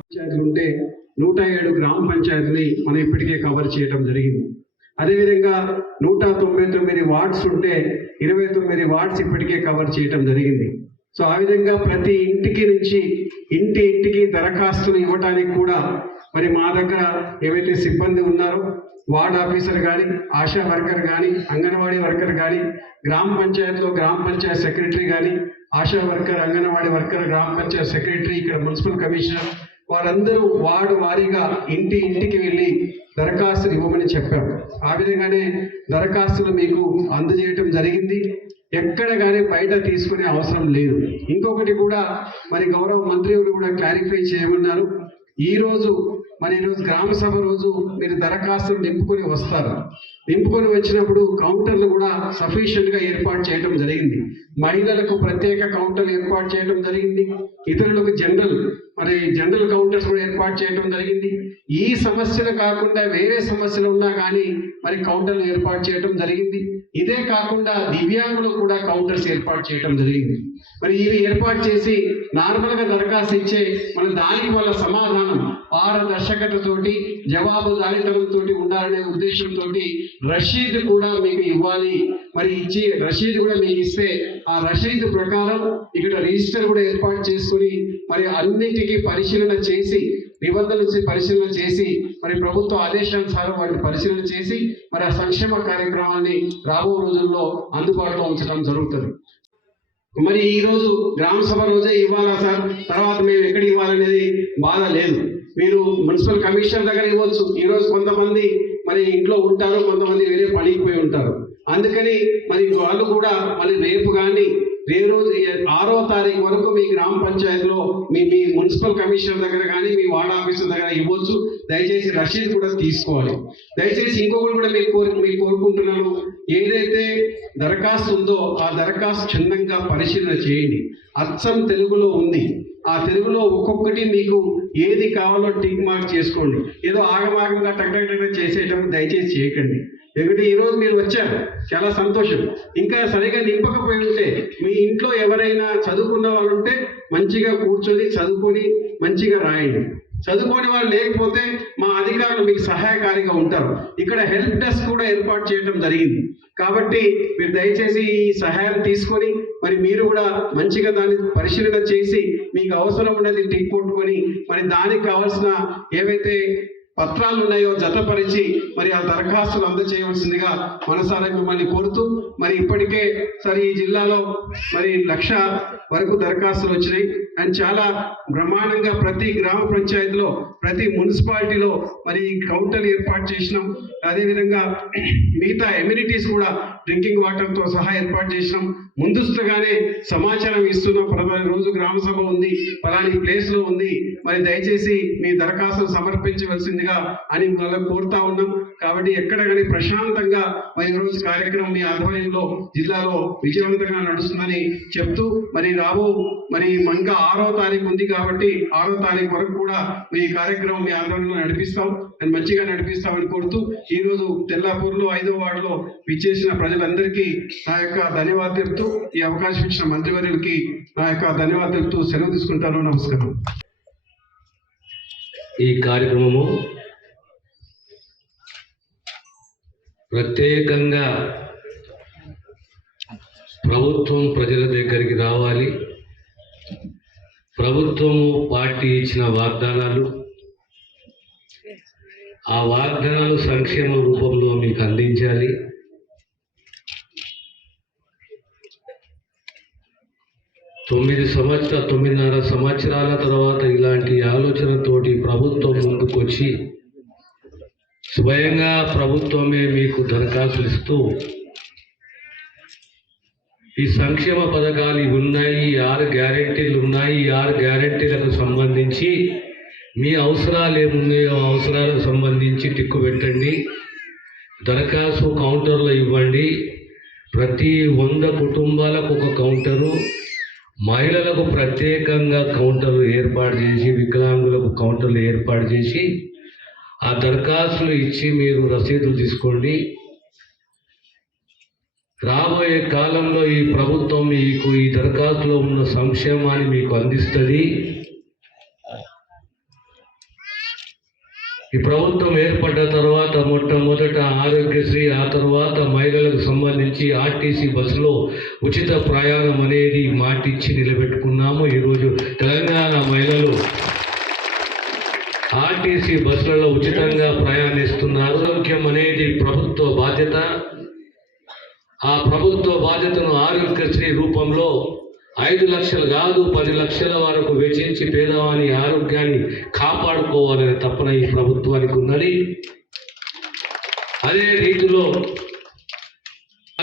పంచాయతీలు ఉంటే 107 గ్రామ పంచాయతీని మనం ఇప్పటికే కవర్ చేయడం జరిగింది. అదేవిధంగా 199 వార్డ్స్ ఉంటే 29 వార్డ్స్ ఇప్పటికే కవర్ చేయడం జరిగింది. సో ఆ విధంగా ప్రతి ఇంటికి నుంచి ఇంటికి దరఖాస్తులు ఇవ్వడానికి కూడా మరి మా దగ్గర ఏవైతే సిబ్బంది ఉన్నారో వార్డ్ ఆఫీసర్ కానీ, ఆశా వర్కర్ కానీ, అంగన్వాడీ వర్కర్ కానీ, గ్రామ పంచాయతీలో గ్రామ పంచాయత్ సెక్రటరీ కానీ, ఆశా వర్కర్, అంగన్వాడీ వర్కర్, గ్రామ పంచాయత్ సెక్రటరీ, ఇక్కడ మున్సిపల్ కమిషనర్, వారందరూ వార్డు వారీగా ఇంటికి వెళ్ళి దరఖాస్తులు ఇవ్వమని చెప్పారు. ఆ విధంగానే దరఖాస్తులు మీకు అందజేయటం జరిగింది. ఎక్కడ కానీ బయట తీసుకునే అవసరం లేదు. ఇంకొకటి కూడా మరి గౌరవ మంత్రి కూడా క్లారిఫై చేయమన్నారు. ఈరోజు గ్రామ సభ రోజు మీరు దరఖాస్తులు నింపుకొని వస్తారు. నింపుకొని వచ్చినప్పుడు కౌంటర్లు కూడా సఫిషియెంట్గా ఏర్పాటు చేయడం జరిగింది. మహిళలకు ప్రత్యేక కౌంటర్లు ఏర్పాటు చేయడం జరిగింది. ఇతరులకు జనరల్ కౌంటర్స్ కూడా ఏర్పాటు చేయడం జరిగింది. ఈ సమస్యలు కాకుండా వేరే సమస్యలు ఉన్నా కానీ మరి కౌంటర్లు ఏర్పాటు చేయడం జరిగింది. ఇదే కాకుండా దివ్యాంగులకు కూడా కౌంటర్స్ ఏర్పాటు చేయడం జరిగింది. మరి ఇవి ఏర్పాటు చేసి నార్మల్గా దరఖాస్తు ఇచ్చే దానికి వాళ్ళ సమాధానం పారదర్శకతతోటి జవాబుదారీతనంతో ఉండాలనే ఉద్దేశంతో రసీదు కూడా మీకు ఇవ్వాలి. మరి ఇచ్చి రసీదు కూడా మీకు ఇస్తే ఆ రసీదు ప్రకారం ఇక్కడ రిజిస్టర్ కూడా ఏర్పాటు చేసుకుని మరి అన్నింటికి పరిశీలన చేసి నిబంధనలు పరిశీలన చేసి మరి ప్రభుత్వ ఆదేశానుసారం వాటిని పరిశీలన చేసి మరి ఆ సంక్షేమ కార్యక్రమాన్ని రాబో రోజుల్లో అందుబాటులో ఉంచడం జరుగుతుంది. మరి ఈరోజు గ్రామ సభ రోజే ఇవ్వాలా సార్, తర్వాత మేము ఎక్కడ ఇవ్వాలనేది బాధ లేదు. మీరు మున్సిపల్ కమిషనర్ దగ్గర ఇవ్వచ్చు. ఈరోజు కొంతమంది మరి ఇంట్లో ఉంటారు, కొంతమంది వేరే పనికి పోయి ఉంటారు. అందుకని మరి వాళ్ళు కూడా మళ్ళీ రేపు కానీ రోజు 6వ తారీఖు వరకు మీ గ్రామ పంచాయతీలో మీ మున్సిపల్ కమిషనర్ దగ్గర కానీ మీ వార్డ్ ఆఫీసర్ దగ్గర ఇవ్వచ్చు. దయచేసి రసీదు కూడా తీసుకోవాలి. దయచేసి ఇంకొకటి కూడా మీకు కోరుకుంటున్నాను, ఏదైతే దరఖాస్తు ఉందో ఆ దరఖాస్తు క్షుణ్ణంగా పరిశీలన చేయండి. అచ్చం తెలుగులో ఉంది. ఆ తెలుగులో ఒక్కొక్కటి మీకు ఏది కావాలో టిక్ మార్క్ చేసుకోండి. ఏదో ఆగమాగంగా టక్ చేసేయటం దయచేసి చేయకండి. ఎందుకంటే ఈరోజు మీరు వచ్చారు, చాలా సంతోషం. ఇంకా సరిగా నింపకపోయి ఉంటే మీ ఇంట్లో ఎవరైనా చదువుకున్న వాళ్ళు ఉంటే మంచిగా కూర్చొని చదువుకొని మంచిగా రాయండి. చదువుకోని వాళ్ళు లేకపోతే మా అధికారులు మీకు సహాయకారిగా ఉంటారు. ఇక్కడ హెల్ప్ డెస్క్ కూడా ఏర్పాటు చేయడం జరిగింది. కాబట్టి మీరు దయచేసి ఈ సహాయం తీసుకొని మరి మీరు కూడా మంచిగా దాన్ని పరిశీలన చేసి మీకు అవసరం ఉన్నది టిక్ కొట్టుకొని మరి దానికి కావాల్సిన ఏవైతే పత్రాలు ఉన్నాయో జతపరిచి మరి ఆ దరఖాస్తులు అందజేయవలసిందిగా మనసారా మిమ్మల్ని కోరుతూ మరి ఇప్పటికే సరే ఈ జిల్లాలో మరి 1,00,000 వరకు దరఖాస్తులు వచ్చినాయి. అండ్ చాలా బ్రహ్మాండంగా ప్రతి గ్రామ పంచాయతీలో ప్రతి మున్సిపాలిటీలో మరి కౌంటర్లు ఏర్పాటు చేసినాం. అదేవిధంగా మిగతా ఎమ్యూనిటీస్ కూడా డ్రింకింగ్ వాటర్తో సహా ఏర్పాటు చేసినాం. ముందస్తుగానే సమాచారం ఇస్తున్నాం. ప్రతి రోజు గ్రామ సభ ఉంది, పలాని ప్లేస్లో ఉంది, మరి దయచేసి మీ దరఖాస్తులు సమర్పించవలసిందిగా అని వాళ్ళకు కోరుతా ఉన్నాం. కాబట్టి ఎక్కడ కానీ ప్రశాంతంగా మరి రోజు కార్యక్రమం మీ ఆధ్వర్యంలో జిల్లాలో విజయవంతంగా నడుస్తుందని చెప్తూ మరి ఇంకా 6వ తారీఖు ఉంది కాబట్టి 6వ తారీఖు వరకు కూడా మీ కార్యక్రమం మీ ఆధ్వర్యంలో నడిపిస్తాం అని మంచిగా నడిపిస్తామని కోరుతూ ఈరోజు తెల్లాపూర్లో 5వ వార్డులో విచ్చేసిన ప్రజలందరికీ నా యొక్క ధన్యవాదాలు తెలుపుతూ ఈ అవకాశం ఇచ్చిన మంత్రివర్యులకి నా యొక్క ధన్యవాదాలు తెలుపుతూ సెలవు తీసుకుంటాను. నమస్కారం. ఈ కార్యక్రమము ప్రత్యేకంగా ప్రభుత్వం ప్రజల దగ్గరికి రావాలి. ప్రభుత్వము పార్టీ ఇచ్చిన వాగ్దానాలు, ఆ వాగ్దానాలు సంక్షేమ రూపంలో మీకు అందించాలి. 9.5 సంవత్సరాల తర్వాత ఇలాంటి ఆలోచనతోటి ప్రభుత్వం ముందుకొచ్చి స్వయంగా ప్రభుత్వమే మీకు దరఖాస్తులు ఇస్తూ ఈ సంక్షేమ పథకాలు ఇవి ఉన్నాయి, 6 గ్యారెంటీలు ఉన్నాయి, ఈ 6 గ్యారెంటీలకు సంబంధించి మీ అవసరాలు ఏమున్నాయో అవసరాలకు సంబంధించి టిక్కు పెట్టండి, దరఖాస్తు కౌంటర్లో ఇవ్వండి. ప్రతి 100 కుటుంబాలకు ఒక కౌంటరు, మహిళలకు ప్రత్యేకంగా కౌంటర్లు ఏర్పాటు చేసి, వికలాంగులకు కౌంటర్లు ఏర్పాటు చేసి ఆ దరఖాస్తులు ఇచ్చి మీరు రసీదులు తీసుకోండి. రాబోయే కాలంలో ఈ ప్రభుత్వం మీకు ఈ దరఖాస్తులో ఉన్న సంక్షేమాన్ని మీకు అందిస్తుంది. ఈ ప్రభుత్వం ఏర్పడ్డ తర్వాత మొట్టమొదట ఆరోగ్యశ్రీ, ఆ తర్వాత మహిళలకు సంబంధించి ఆర్టీసీ బస్సులో ఉచిత ప్రయాణం అనేది మాటిచ్చి నిలబెట్టుకున్నాము. ఈరోజు తెలంగాణ మహిళలు ఆర్టీసీ బస్సులలో ఉచితంగా ప్రయాణిస్తున్నారు. ఆరోగ్యం అనేది ప్రభుత్వ బాధ్యత. ఆ ప్రభుత్వ బాధ్యతను ఆరోగ్యశ్రీ రూపంలో 5 లక్షలు కాదు 10 లక్షల వరకు వెచ్చించి పేదవాని ఆరోగ్యాన్ని కాపాడుకోవాలనే తపన ఈ ప్రభుత్వానికి ఉన్నది. అదే రీతిలో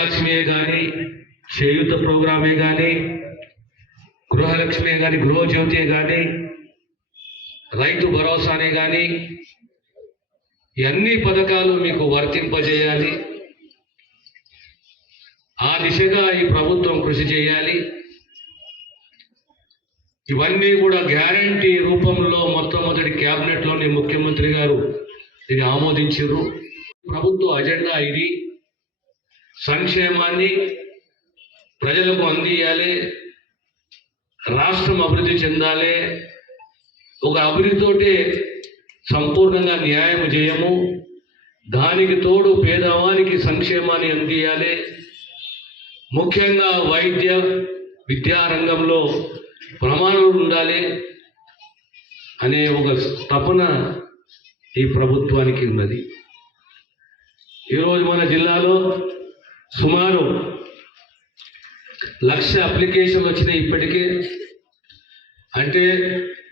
లక్ష్మే కానీ, చేయూత ప్రోగ్రామే కానీ, గృహలక్ష్మే కానీ, గృహజ్యోతి కానీ, రైతు భరోసానే కానీ, ఇవన్నీ పథకాలు మీకు వర్తింపజేయాలి. ఆ దిశగా ఈ ప్రభుత్వం కృషి చేయాలి. ఇవన్నీ కూడా గ్యారంటీ రూపంలో మొట్టమొదటి క్యాబినెట్లోని ముఖ్యమంత్రి గారు ఇది ఆమోదించారు. ప్రభుత్వ అజెండా ఇది. సంక్షేమాన్ని ప్రజలకు అందియాలి, రాష్ట్రం అభివృద్ధి చెందాలి. ఒక అభివృద్ధితోటే సంపూర్ణంగా న్యాయం చేయము. దానికి తోడు పేదవానికి సంక్షేమాన్ని అందియాలి. ముఖ్యంగా వైద్య విద్యా రంగంలో ప్రమాణాలు ఉండాలి అనే ఒక తపన ఈ ప్రభుత్వానికి ఉన్నది. ఈరోజు మన జిల్లాలో సుమారు 1,00,000 అప్లికేషన్లు వచ్చినాయి ఇప్పటికే. అంటే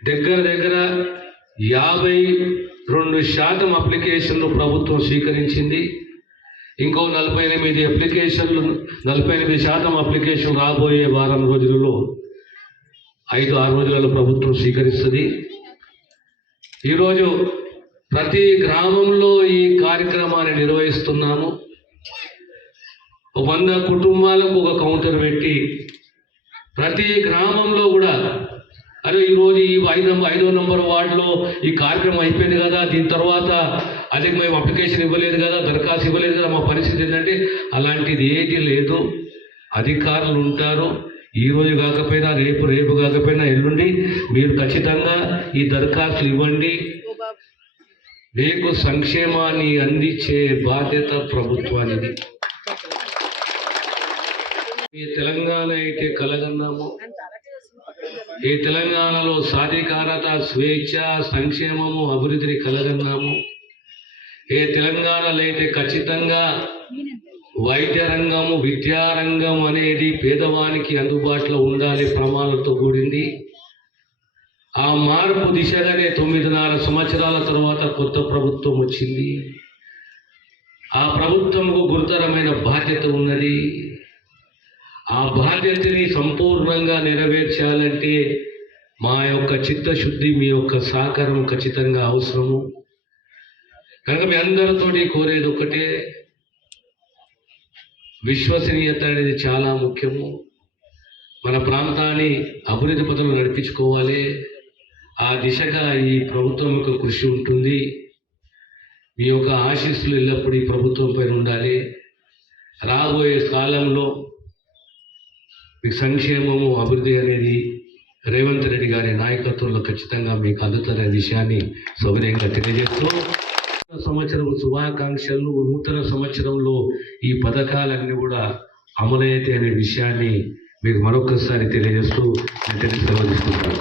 దగ్గర 52% అప్లికేషన్లు ప్రభుత్వం స్వీకరించింది. ఇంకో 48% అప్లికేషన్ రాబోయే వారం రోజులలో 5-6 రోజులలో ప్రభుత్వం స్వీకరిస్తుంది. ఈరోజు ప్రతి గ్రామంలో ఈ కార్యక్రమాన్ని నిర్వహిస్తున్నాము. 100 కుటుంబాలకు ఒక కౌంటర్ పెట్టి ప్రతి గ్రామంలో కూడా ఈరోజు ఈ 5వ నంబర్ వార్డులో ఈ కార్యక్రమం అయిపోయింది కదా, దీని తర్వాత అదే మేము అప్లికేషన్ ఇవ్వలేదు కదా, దరఖాస్తు ఇవ్వలేదు కదా, మా పరిస్థితి ఏంటంటే అలాంటిది ఏది లేదు. అధికారులు ఉంటారు. ఈరోజు కాకపోయినా రేపు కాకపోయినా ఎల్లుండి మీరు ఖచ్చితంగా ఈ దరఖాస్తులు ఇవ్వండి. మీకు సంక్షేమాన్ని అందించే బాధ్యత ప్రభుత్వానిది. ఈ తెలంగాణ అయితే కలగన్నాము. ఈ తెలంగాణలో సాధికారత, స్వేచ్ఛ, సంక్షేమము, అభివృద్ధిని కలగన్నాము. ఏ తెలంగాణలో అయితే ఖచ్చితంగా వైద్య రంగము, విద్యారంగం అనేది పేదవానికి అందుబాటులో ఉండాలి, ప్రమాణాలతో కూడింది. ఆ మార్పు దిశగానే 9.5 సంవత్సరాల తర్వాత కొత్త ప్రభుత్వం వచ్చింది. ఆ ప్రభుత్వంకు గురుతరమైన బాధ్యత ఉన్నది. ఆ బాధ్యతని సంపూర్ణంగా నెరవేర్చాలంటే మా యొక్క చిత్తశుద్ధి, మీ యొక్క సహకారం ఖచ్చితంగా అవసరము. కనుక మీ అందరితోటి కోరేది ఒకటే, విశ్వసనీయత అనేది చాలా ముఖ్యము. మన ప్రాంతాన్ని అభివృద్ధి పథంలో నడిపించుకోవాలి. ఆ దిశగా ఈ ప్రభుత్వం యొక్క కృషి ఉంటుంది. మీ యొక్క ఆశీస్సులు ఎల్లప్పుడూ ఈ ప్రభుత్వం పైన ఉండాలి. రాబోయే కాలంలో మీకు సంక్షేమము, అభివృద్ధి అనేది రేవంత్ రెడ్డి గారి నాయకత్వంలో ఖచ్చితంగా మీకు అందుతున్న విషయాన్ని సౌకర్యంగా తెలియజేస్తూ సంవత్సరం శుభాకాంక్షలు. నూతన సంవత్సరంలో ఈ పథకాలన్నీ కూడా అమలైతే అనే విషయాన్ని మీకు మరొకసారి తెలియజేస్తూ నేను సెలవు తీసుకుంటాను.